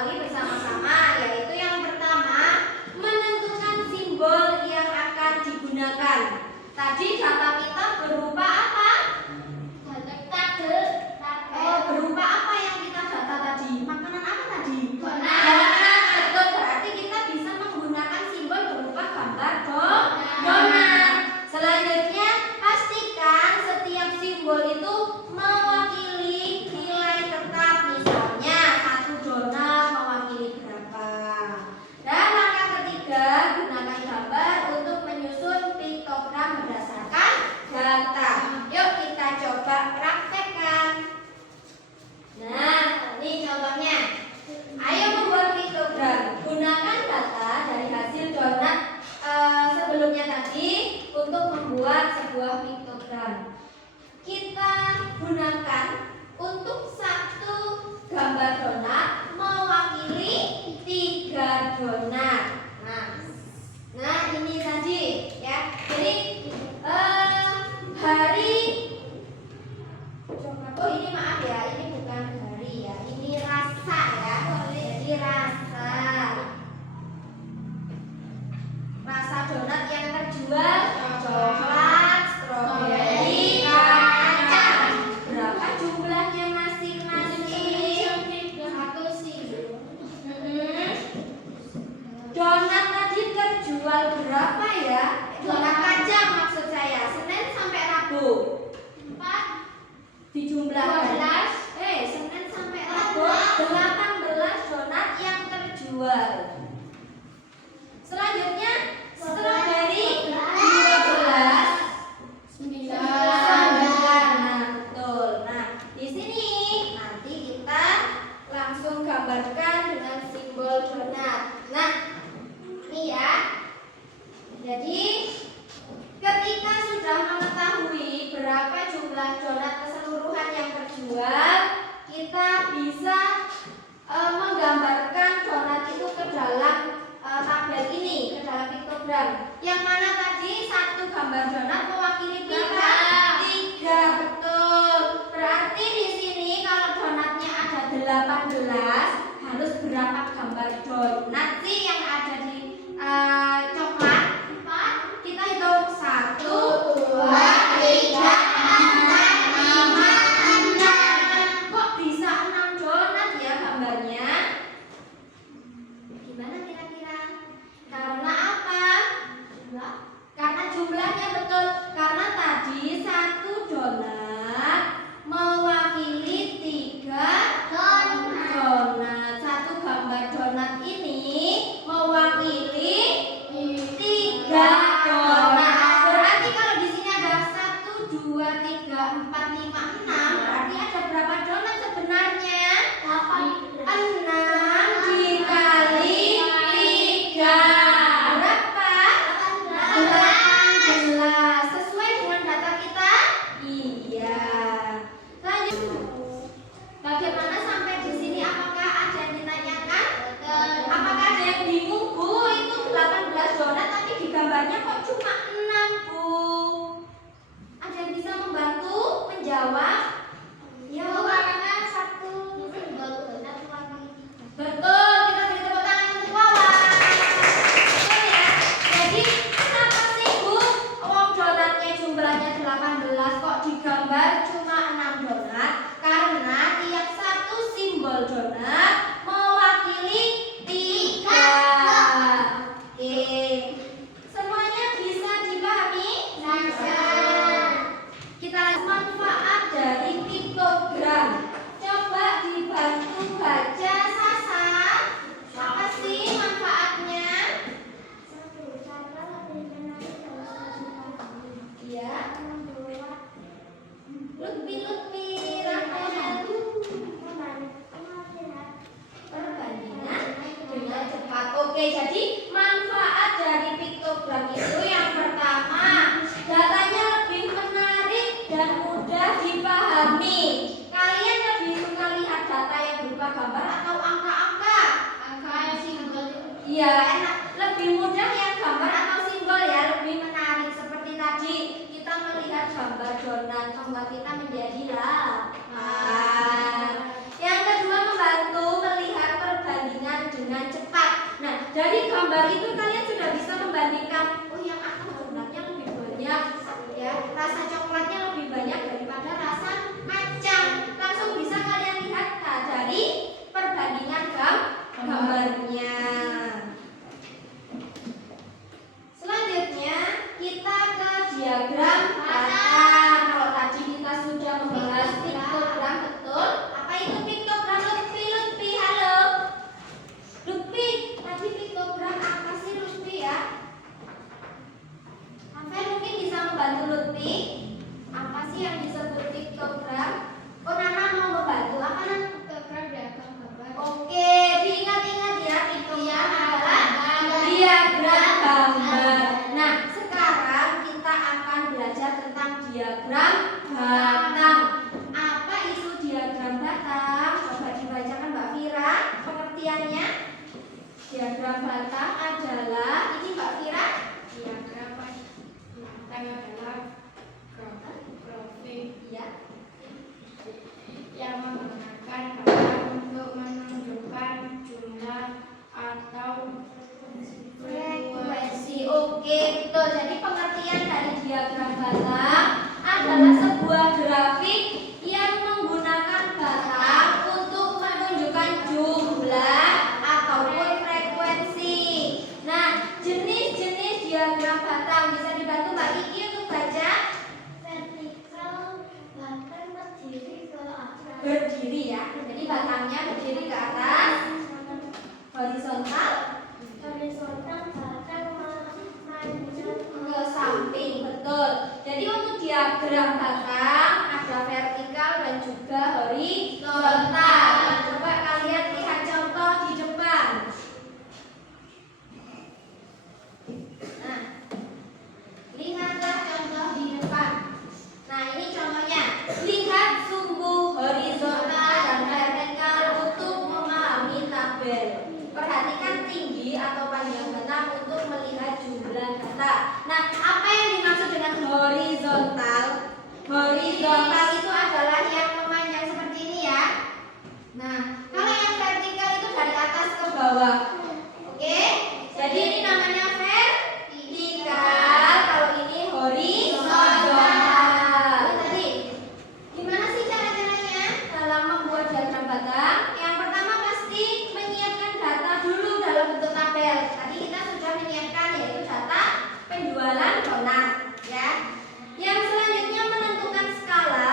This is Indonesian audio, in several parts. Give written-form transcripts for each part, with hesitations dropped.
ketahui bersama-sama, yaitu yang pertama, menentukan simbol yang akan digunakan. Tadi data kita berupa apa? Berupa apa yang kita data tadi? Makanan apa tadi? Donat. Betul, berarti kita bisa menggunakan simbol berupa gambar donat. Selanjutnya, pastikan setiap simbol itu mewakili nilai tetap. Misalnya, 1 donat mewakili berapa. Dan langkah ketiga, gunakan gambar untuk menyusun piktogram berdasarkan data. Yuk kita coba praktekkan. Nah, ini contohnya. Ayo membuat piktogram. Gunakan data dari hasil donat sebelumnya tadi untuk membuat sebuah piktogram. Kita gunakan untuk 1 gambar donat mewakili 3 donat. Nah ini tadi ya. Jadi hari. Oh ini maaf ya, ini bukan hari ya, ini rasa ya. Jadi rasa donat yang terjual coklat, stroberi, kacang. Berapa jumlahnya masing-masing? 1 sih. Donat tadi terjual berapa ya? Donat kacang maksud saya. Senin sampai Rabu. 4 dijumlahkan. Senin sampai Rabu 18 donat yang terjual. Selanjutnya stroberi 12, 9. Nah, betul. Nah, di sini nanti kita langsung gambarkan dengan simbol donat. Nah, ini ya. Jadi ketika sudah mengetahui berapa jumlah donat keseluruhan yang terjual, kita bisa menggambarkan donat itu ke dalam tabel ini, ke dalam piktogram. Yang mana tadi 1 gambar donat mewakili 3, betul. Berarti di sini kalau donatnya ada 18, harus berapa gambar donat sih yang ada di coklat? 4. Kita hitung 1, 2, 3, 4, 5, 6. Kok bisa 6 donat ya gambarnya? Gimana kira-kira? Karena apa? Karena jumlahnya betul. Karena tadi 1 donat mewakili 3 donat. 1 gambar donat ini mewakili diagram batang adalah ini Mbak Fira. Diagram batang adalah grafik Ya. yang menggunakan batang untuk menunjukkan jumlah atau Frekuensi. Oke, betul. Jadi pengertian dari diagram batang adalah sebuah grafik yang menggunakan batang untuk menunjukkan jumlah ataupun frekuensi. Nah, jenis-jenis diagram batang bisa dibantu Mbak Kiki untuk baca. vertikal, batang berdiri ke atas, Berdiri ya. Jadi batangnya berdiri ke atas. Horizontal batang memanjang ke samping, betul. Jadi untuk diagram batang ada vertikal dan juga horizontal. Coba kalian lihat contoh di depan. Nah, lihatlah contoh di depan. Nah, ini contohnya. Lihat sumbu horizontal dan vertikal untuk memahami tabel. Perhatikan tinggi atau panjang batang untuk melihat jumlah data. Nah, apa yang dimaksud dengan horizontal? Horizontal itu adalah yang memanjang seperti ini ya. Nah, kalau yang vertikal itu dari atas ke bawah. Oke? Jadi ini namanya vertikal, kalau ini horizontal. Tadi gimana sih cara-caranya dalam membuat diagram batang? Yang pertama pasti menyiapkan data dulu dalam bentuk tabel. Tadi kita sudah menyiapkan yaitu data penjualan donat ya. Yang selanjutnya menentukan skala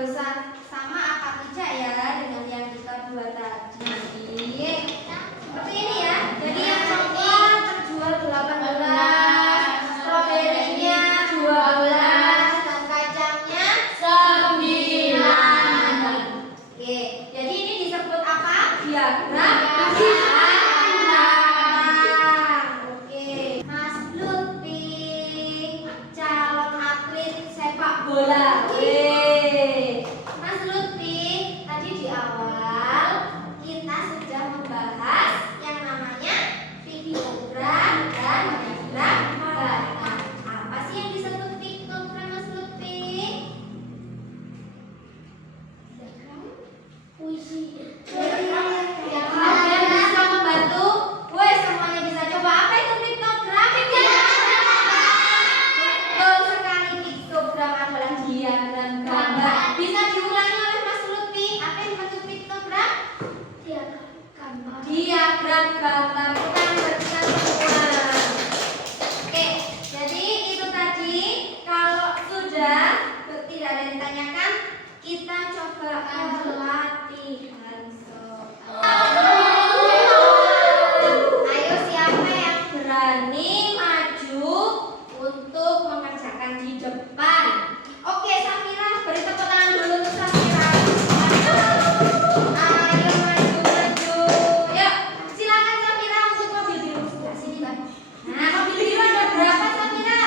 sama apa tidak ya dengan yang kita buat tadi. Seperti ini ya. Jadi yang coklat terjual 18, stroberinya 12, dan kacangnya 9. Oke, jadi ini disebut apa? Diagram bintang. Oke, Mas Lutfi, calon atlet sepak bola. Mas Lutfi, tadi di awal kita sudah membahas yang namanya piktogram dan diagram bintang. Apa sih yang disebut piktogram, Mas Lutfi? Puisi. Ada yang bisa membantu? Woi, semuanya bisa coba. Apa itu piktogram? Betul sekali, piktogram adalah diagram gambar. Bisa diulangi oleh Mas Lutfi. Apa yang dimaksud piktogram? Diagram gambar. Kita mengertikan semua. Oke, jadi itu tadi. Kalau sudah tidak ada yang ditanyakan, kita coba latihan soal. Ayo, siapa yang berani maju untuk mengerjakan di depan? Oke, Safira, beri tepuk tangan dulu untuk Safira. Ayo maju. Yuk, silakan Safira untuk mobil biru. Sebelah sini, Mbak. Nah, mobil biru ada berapa, Safira?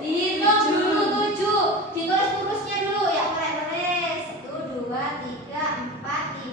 Dihitung dulu 7. Ditulis urusnya dulu ya, mulai. 1, 2, 3, 4,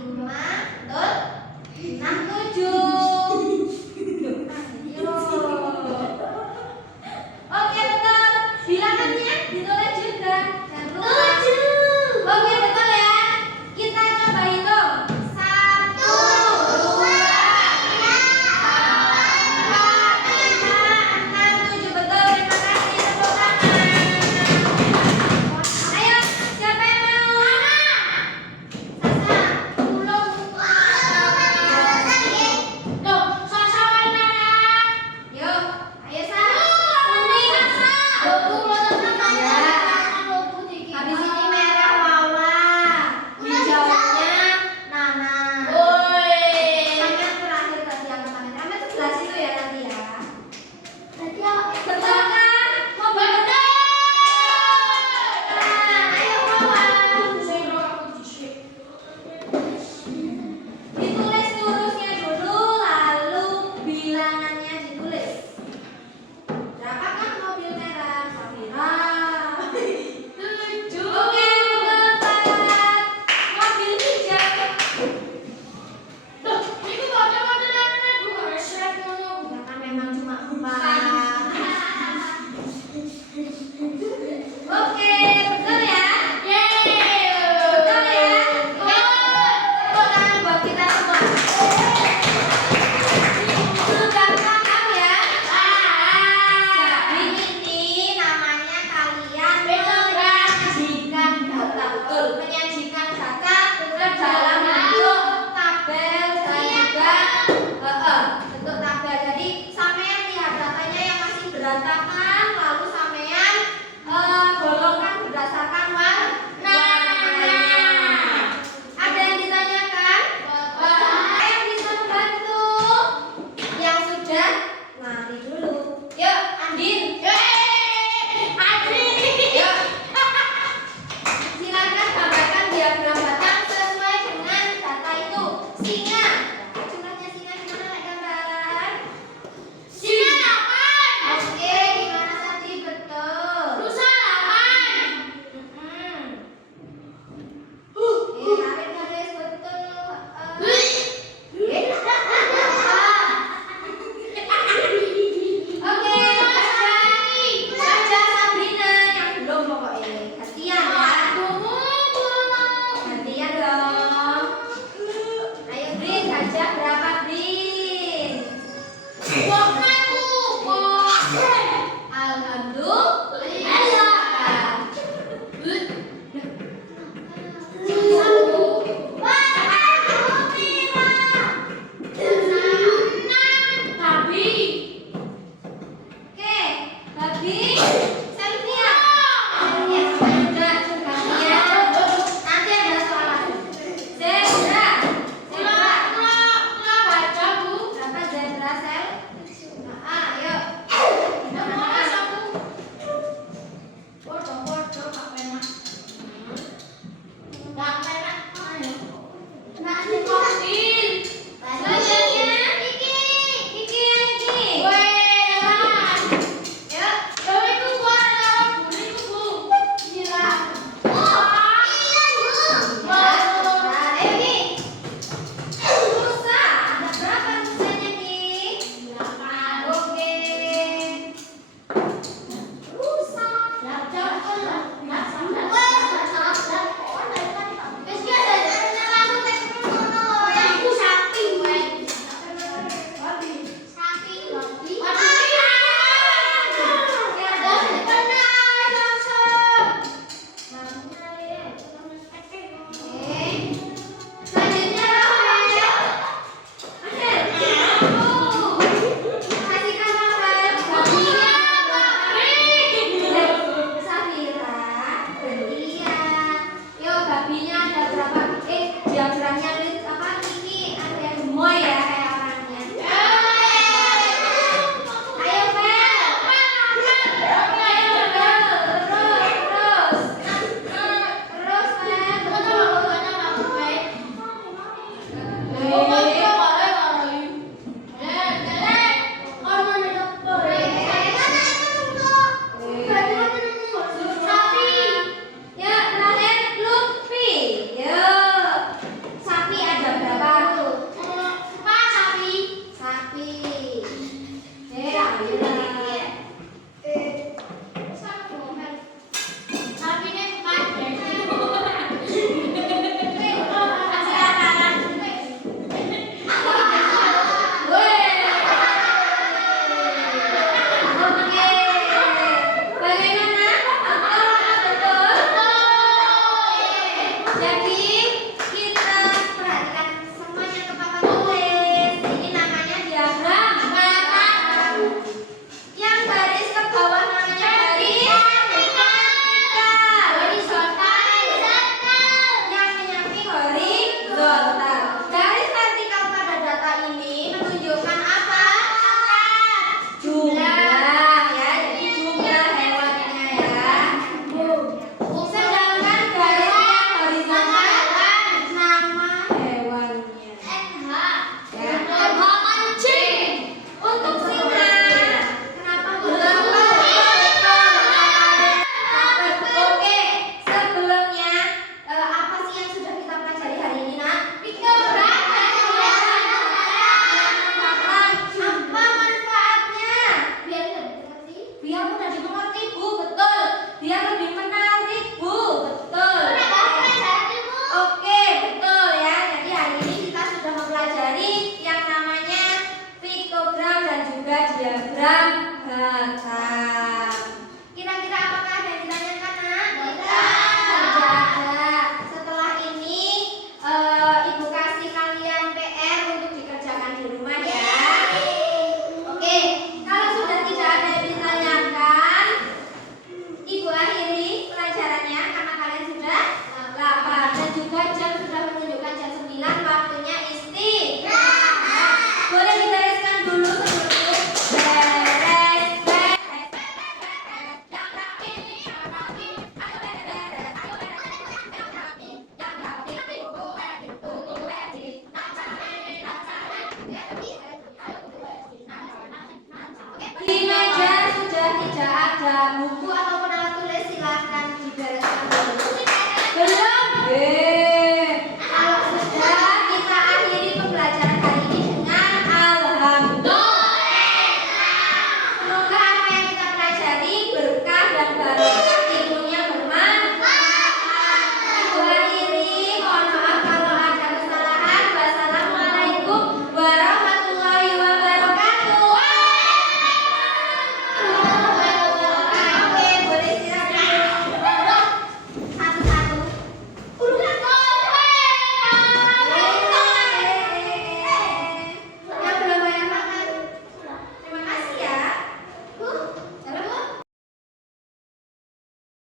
gambar